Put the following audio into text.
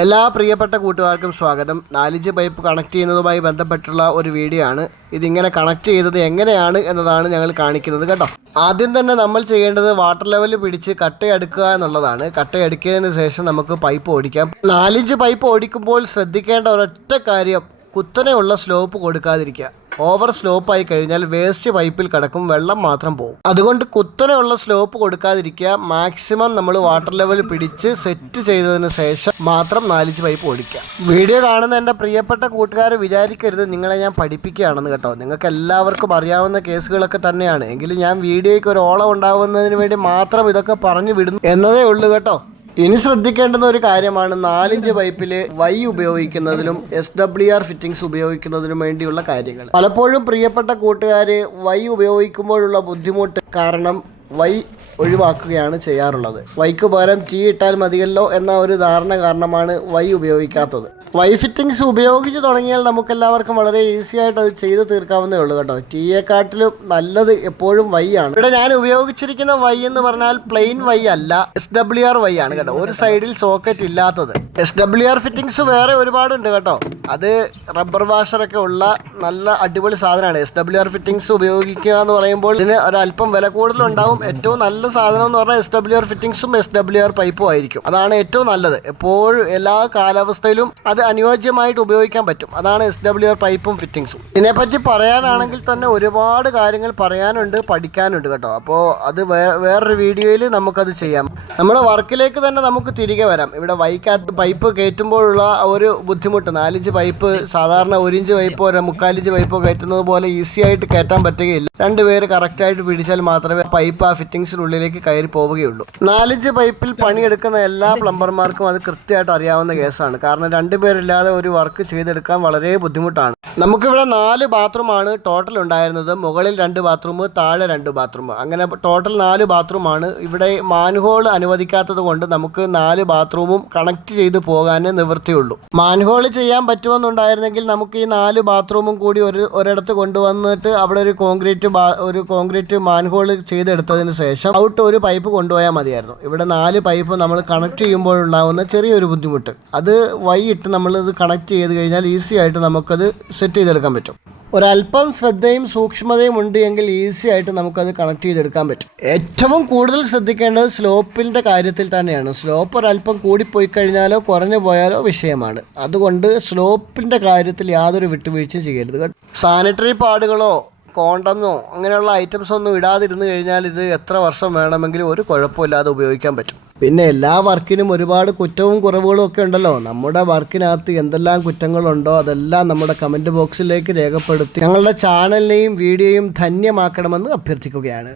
എല്ലാ പ്രിയപ്പെട്ട കൂട്ടുകാർക്കും സ്വാഗതം. 4 പൈപ്പ് കണക്ട് ചെയ്യുന്നതുമായി ബന്ധപ്പെട്ടുള്ള ഒരു വീഡിയോ ആണ്. ഇതിങ്ങനെ കണക്ട് ചെയ്തത് എങ്ങനെയാണ് എന്നതാണ് ഞങ്ങൾ കാണിക്കുന്നത് കേട്ടോ. ആദ്യം തന്നെ നമ്മൾ ചെയ്യേണ്ടത് വാട്ടർ ലെവൽ പിടിച്ച് കട്ടയെടുക്കുക എന്നുള്ളതാണ്. കട്ടയെടുക്കിയതിന് ശേഷം നമുക്ക് പൈപ്പ് ഓടിക്കാം. 4 പൈപ്പ് ഓടിക്കുമ്പോൾ ശ്രദ്ധിക്കേണ്ട ഒരൊറ്റ കാര്യം, കുത്തനെയുള്ള സ്ലോപ്പ് കൊടുക്കാതിരിക്കുക. ഓവർ സ്ലോപ്പായി കഴിഞ്ഞാൽ വേസ്റ്റ് പൈപ്പിൽ കിടക്കും, വെള്ളം മാത്രം പോകും. അതുകൊണ്ട് കുത്തനെയുള്ള സ്ലോപ്പ് കൊടുക്കാതിരിക്കുക. മാക്സിമം നമ്മൾ വാട്ടർ ലെവൽ പിടിച്ച് സെറ്റ് ചെയ്തതിന് ശേഷം മാത്രം 4 പൈപ്പ് ഓടിക്കുക. വീഡിയോ കാണുന്ന എൻ്റെ പ്രിയപ്പെട്ട കൂട്ടുകാർ വിചാരിക്കരുത് നിങ്ങളെ ഞാൻ പഠിപ്പിക്കുകയാണെന്ന് കേട്ടോ. നിങ്ങൾക്ക് എല്ലാവർക്കും അറിയാവുന്ന കേസുകളൊക്കെ തന്നെയാണ്. എങ്കിലും ഞാൻ വീഡിയോയ്ക്ക് ഒരു ഓളം ഉണ്ടാകുന്നതിന് വേണ്ടി മാത്രം ഇതൊക്കെ പറഞ്ഞു വിടുന്നു എന്നതേ ഉള്ളൂ കേട്ടോ. ഇനി ശ്രദ്ധിക്കേണ്ടുന്ന ഒരു കാര്യമാണ് 4 പൈപ്പിൽ വൈ ഉപയോഗിക്കുന്നതിലും SWR ഫിറ്റിംഗ്സ് ഉപയോഗിക്കുന്നതിനും വേണ്ടിയുള്ള കാര്യങ്ങൾ. പലപ്പോഴും പ്രിയപ്പെട്ട കൂട്ടുകാർ വൈ ഉപയോഗിക്കുമ്പോഴുള്ള ബുദ്ധിമുട്ട് കാരണം വൈ ഒഴിവാക്കുകയാണ് ചെയ്യാറുള്ളത്. വൈക്ക് പകരം T ഇട്ടാൽ മതിയല്ലോ എന്ന ഒരു ധാരണ കാരണമാണ് വൈ ഉപയോഗിക്കാത്തത്. വൈ ഫിറ്റിംഗ്സ് ഉപയോഗിച്ച് തുടങ്ങിയാൽ നമുക്കെല്ലാവർക്കും വളരെ ഈസി ആയിട്ട് അത് ചെയ്ത് തീർക്കാവുന്നേ ഉള്ളൂ കേട്ടോ. ടിയെക്കാട്ടിലും നല്ലത് എപ്പോഴും വൈ ആണ്. ഇവിടെ ഞാൻ ഉപയോഗിച്ചിരിക്കുന്ന വൈ എന്ന് പറഞ്ഞാൽ പ്ലെയിൻ വൈ അല്ല, SWR വൈ ആണ് കേട്ടോ. ഒരു സൈഡിൽ സോക്കറ്റ് ഇല്ലാത്തത്. SWR ഫിറ്റിംഗ്സ് വേറെ ഒരുപാടുണ്ട് കേട്ടോ. അത് റബ്ബർ വാഷറൊക്കെ ഉള്ള നല്ല അടിപൊളി സാധനമാണ്. SWR ഫിറ്റിംഗ്സ് ഉപയോഗിക്കുക എന്ന് പറയുമ്പോൾ ഇതിന് ഒരല്പം വില കൂടുതലുണ്ടാവും. ഏറ്റവും നല്ല സാധനം എന്ന് പറഞ്ഞാൽ SWR ഫിറ്റിംഗ്സും SWR പൈപ്പും ആയിരിക്കും. അതാണ് ഏറ്റവും നല്ലത്. എപ്പോഴും എല്ലാ കാലാവസ്ഥയിലും അത് അനുയോജ്യമായിട്ട് ഉപയോഗിക്കാൻ പറ്റും. അതാണ് SWR പൈപ്പും ഫിറ്റിംഗ്സും. ഇതിനെപ്പറ്റി പറയാനാണെങ്കിൽ തന്നെ ഒരുപാട് കാര്യങ്ങൾ പറയാനുണ്ട്, പഠിക്കാനുണ്ട് കേട്ടോ. അപ്പോൾ അത് വേറൊരു വീഡിയോയിൽ നമുക്കത് ചെയ്യാം. നമ്മുടെ വർക്കിലേക്ക് തന്നെ നമുക്ക് തിരികെ വരാം. ഇവിടെ വൈക്കകത്ത് പൈപ്പ് കയറ്റുമ്പോഴുള്ള ഒരു ബുദ്ധിമുട്ട്, 4 പൈപ്പ് സാധാരണ 1 ഇഞ്ച് പൈപ്പോ 3/4 ഇഞ്ച് പൈപ്പോ കയറ്റുന്നത് പോലെ ഈസി ആയിട്ട് കയറ്റാൻ പറ്റുകയില്ല. 2 പേര് കറക്റ്റായിട്ട് പിടിച്ചാൽ മാത്രമേ പൈപ്പ് ആ ഫിറ്റിംഗ്സിനുള്ളിലേക്ക് കയറി പോവുകയുള്ളൂ. 4 പൈപ്പിൽ പണിയെടുക്കുന്ന എല്ലാ പ്ലംബർമാർക്കും അത് കൃത്യമായിട്ട് അറിയാവുന്ന കേസാണ്. കാരണം 2 പേരില്ലാതെ ഒരു വർക്ക് ചെയ്തെടുക്കാൻ വളരെ ബുദ്ധിമുട്ടാണ്. നമുക്കിവിടെ 4 ബാത്റൂമാണ് ടോട്ടൽ ഉണ്ടായിരുന്നത്. മുകളിൽ 2 ബാത്റൂം, താഴെ 2 ബാത്റൂം, അങ്ങനെ ടോട്ടൽ 4 ബാത്റൂമാണ്. ഇവിടെ മാൻഹോൾ അനുവദിക്കാത്തത് കൊണ്ട് നമുക്ക് 4 ബാത്റൂമും കണക്ട് ചെയ്ത് പോകാനേ നിവൃത്തിയുള്ളൂ. മാൻഹോൾ ചെയ്യാൻ പറ്റുമെന്നുണ്ടായിരുന്നെങ്കിൽ നമുക്ക് ഈ 4 ബാത്റൂമും കൂടി ഒരിടത്ത് കൊണ്ടുവന്നിട്ട് അവിടെ ഒരു കോൺക്രീറ്റ് മാൻഹോൾ ചെയ്തെടുത്തതിന് ശേഷം ഔട്ട് ഒരു പൈപ്പ് കൊണ്ടുപോയാൽ മതിയായിരുന്നു. ഇവിടെ 4 പൈപ്പ് നമ്മൾ കണക്ട് ചെയ്യുമ്പോഴുണ്ടാകുന്ന ചെറിയൊരു ബുദ്ധിമുട്ട്, അത് വൈകിട്ട് നമ്മളിത് കണക്ട് ചെയ്ത് കഴിഞ്ഞാൽ ഈസി ആയിട്ട് നമുക്കത് സെറ്റ് ചെയ്തെടുക്കാൻ പറ്റും. ഒരല്പം ശ്രദ്ധയും സൂക്ഷ്മതയും ഉണ്ട് എങ്കിൽ ഈസി ആയിട്ട് നമുക്കത് കണക്ട് ചെയ്തെടുക്കാൻ പറ്റും. ഏറ്റവും കൂടുതൽ ശ്രദ്ധിക്കേണ്ടത് സ്ലോപ്പിൻ്റെ കാര്യത്തിൽ തന്നെയാണ്. സ്ലോപ്പ് ഒരല്പം കൂടിപ്പോയി കഴിഞ്ഞാലോ കുറഞ്ഞു പോയാലോ വിഷയമാണ്. അതുകൊണ്ട് സ്ലോപ്പിൻ്റെ കാര്യത്തിൽ യാതൊരു വിട്ടുവീഴ്ചയും ചെയ്യരുത് കേട്ടോ. സാനിറ്ററി പാഡുകളോ കോണ്ടമോ അങ്ങനെയുള്ള ഐറ്റംസ് ഒന്നും ഇടാതിരുന്നു കഴിഞ്ഞാൽ ഇത് എത്ര വർഷം വേണമെങ്കിലും ഒരു കുഴപ്പമില്ലാതെ ഉപയോഗിക്കാൻ പറ്റും. പിന്നെ എല്ലാ വർക്കിനും ഒരുപാട് കുറ്റവും കുറവുകളും ഒക്കെ ഉണ്ടല്ലോ. നമ്മുടെ വർക്കിനകത്ത് എന്തെല്ലാം കുറ്റങ്ങളുണ്ടോ അതെല്ലാം നമ്മുടെ കമൻറ്റ് ബോക്സിലേക്ക് രേഖപ്പെടുത്തി ഞങ്ങളുടെ ചാനലിനെയും വീഡിയോയും ധന്യമാക്കണമെന്ന് അഭ്യർത്ഥിക്കുകയാണ്.